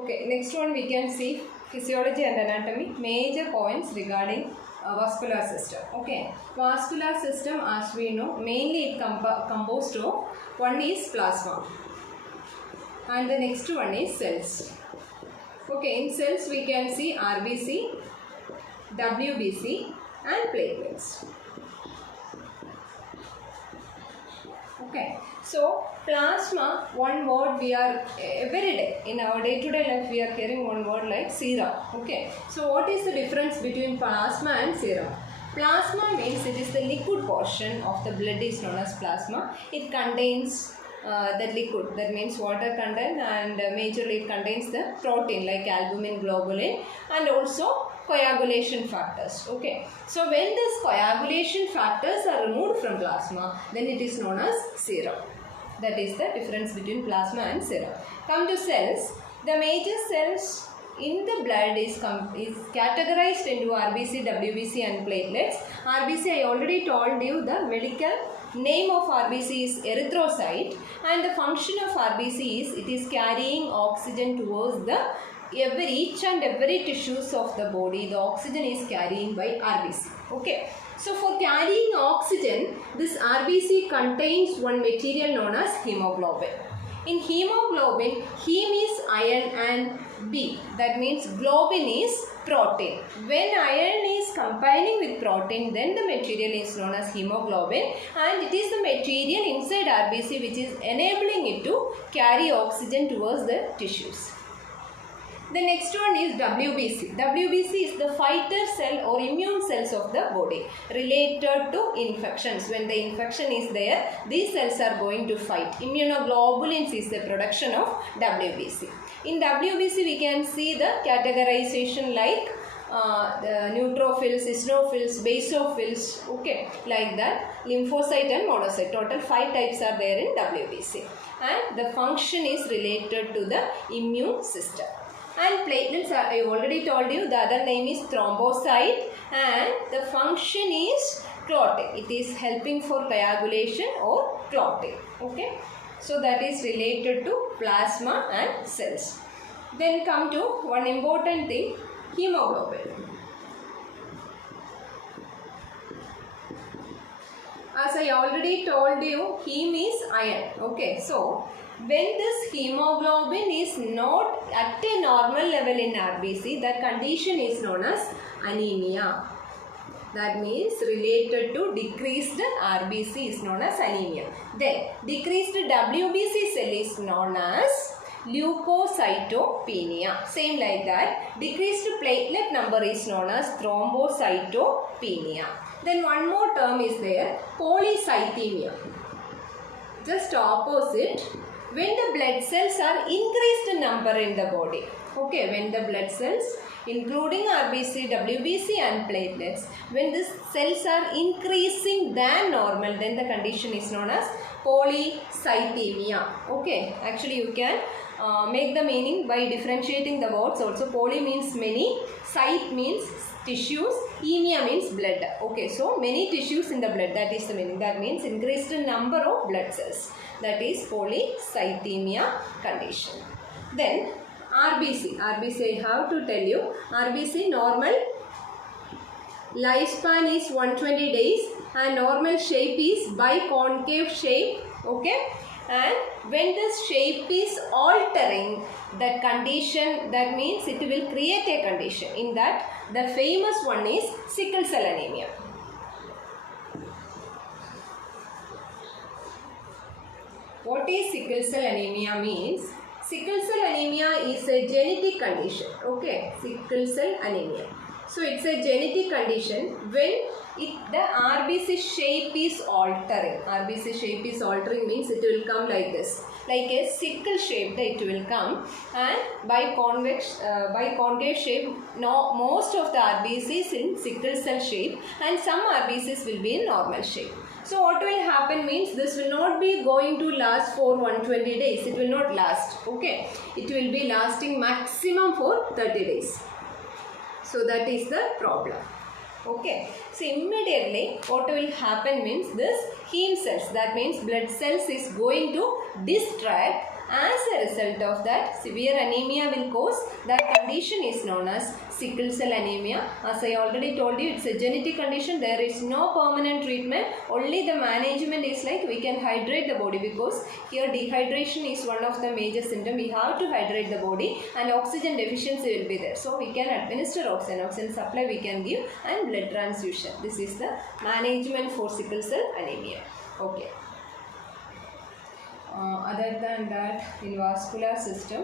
Okay, next one we can see physiology and anatomy, major points regarding vascular system. Okay, vascular system, as we know, mainly it composed of one is plasma and the next one is cells. Okay, in cells we can see RBC, WBC and platelets. Okay, so plasma, one word we are every day in our day-to-day life we are hearing one word like serum. Okay, so what is the difference between plasma and serum? Plasma means it is the liquid portion of the blood is known as plasma. It contains the liquid, that means water content, and majorly it contains the protein like albumin, globulin, and also coagulation factors. Okay, so when these coagulation factors are removed from plasma, then it is known as serum. That is the difference between plasma and serum. Come to cells. The major cells in the blood is categorized into RBC, WBC and platelets. RBC, I already told you the medical name of RBC is erythrocyte, and the function of RBC is it is carrying oxygen towards the each and every tissues of the body. The oxygen is carrying by RBC. Okay. So for carrying oxygen, this RBC contains one material known as hemoglobin. In hemoglobin, heme is iron and B, that means globin is protein. When iron is combining with protein, then the material is known as hemoglobin, and it is the material inside RBC which is enabling it to carry oxygen towards the tissues. The next one is WBC. WBC is the fighter cell or immune cells of the body related to infections. When the infection is there, these cells are going to fight. Immunoglobulins is the production of WBC. In WBC, we can see the categorization like the neutrophils, eosinophils, basophils, okay, like that, lymphocyte and monocyte. Total 5 types are there in WBC. And the function is related to the immune system. And platelets, I already told you, the other name is thrombocyte, and the function is clotting. It is helping for coagulation or clotting. Okay, so that is related to plasma and cells. Then come to one important thing, hemoglobin. As I already told you, heme is iron. Okay, so when this hemoglobin is not at a normal level in RBC, that condition is known as anemia. That means related to decreased RBC is known as anemia. Then decreased WBC cell is known as leukocytopenia. Same like that. Decreased platelet number is known as thrombocytopenia. Then one more term is there, polycythemia. Just opposite. When the blood cells are increased number in the body. Okay, when the blood cells including RBC, WBC and platelets, when these cells are increasing than normal, then the condition is known as polycythemia. Okay, actually you can make the meaning by differentiating the words also. Poly means many, cyte means tissues, emia means blood. Okay, so many tissues in the blood, that is the meaning. That means increased number of blood cells. That is polycythemia condition. Then RBC. RBC I have to tell you. RBC normal lifespan is 120 days and normal shape is biconcave shape. Okay. And when this shape is altering, that condition, that means it will create a condition. In that, the famous one is sickle cell anemia. What is sickle cell anemia means? Sickle cell anemia is a genetic condition. Okay, sickle cell anemia. So it's a genetic condition when the RBC shape is altering. RBC shape is altering means it will come like this. Like a sickle shape it will come, and by concave shape, no, most of the RBCs in sickle cell shape and some RBCs will be in normal shape. So what will happen means this will not be going to last for 120 days. It will not last. Okay. It will be lasting maximum for 30 days. So that is the problem. Okay. So immediately what will happen means this heme cells, that means blood cells, is going to distract. As a result of that, severe anemia will cause. That condition is known as sickle cell anemia. As I already told you, it's a genetic condition. There is no permanent treatment. Only the management is like we can hydrate the body, because here dehydration is one of the major symptoms. We have to hydrate the body, and oxygen deficiency will be there. So we can administer oxygen. Oxygen supply we can give, and blood transfusion. This is the management for sickle cell anemia. Okay. Other than that, in vascular system,